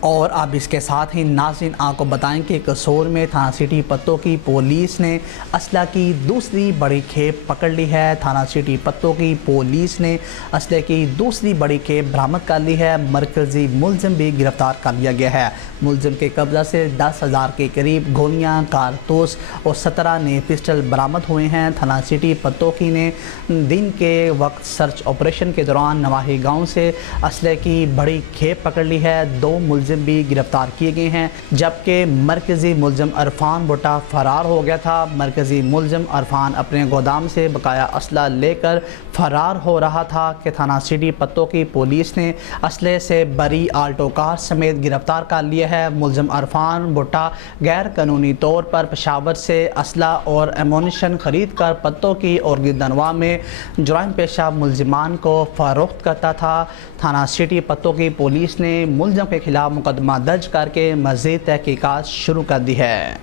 اور اب اس کے ساتھ ہی ناظرین آپ کو بتائیں کہ قصور میں تھانہ سٹی پتو کی پولیس نے اسلحہ کی دوسری بڑی کھیپ پکڑ لی ہے۔ تھانہ سٹی پتو کی پولیس نے اسلحے کی دوسری بڑی کھیپ برآمد کر لی ہے۔ مرکزی ملزم بھی گرفتار کر لیا گیا ہے۔ ملزم کے قبضہ سے 10,000 کے قریب گولیاں، کارتوس اور 17 نئے پسٹل برآمد ہوئے ہیں۔ تھانہ سٹی پتو کی نے دن کے وقت سرچ آپریشن کے دوران نواحی گاؤں سے اسلحے کی بڑی کھیپ پکڑ لی ہے۔ 2 ملزم بھی گرفتار کیے گئے ہیں، جبکہ مرکزی ملزم عرفان بھٹا فرار ہو گیا تھا۔ مرکزی ملزم عرفان اپنے گودام سے بقایا اسلحہ لے کر فرار ہو رہا تھا کہ تھانہ سٹی پتو کی پولیس نے اسلحے سے بری آلٹو کار سمیت گرفتار کر لیا ہے۔ ملزم عرفان بھٹا غیر قانونی طور پر پشاور سے اسلحہ اور ایمونیشن خرید کر پتو کی اور گردنواں میں جرائم پیشہ ملزمان کو فروخت کرتا تھا۔ تھانہ سٹی پتو کی پولیس نے ملزم کے خلاف مقدمہ درج کر کے مزید تحقیقات شروع کر دی ہے۔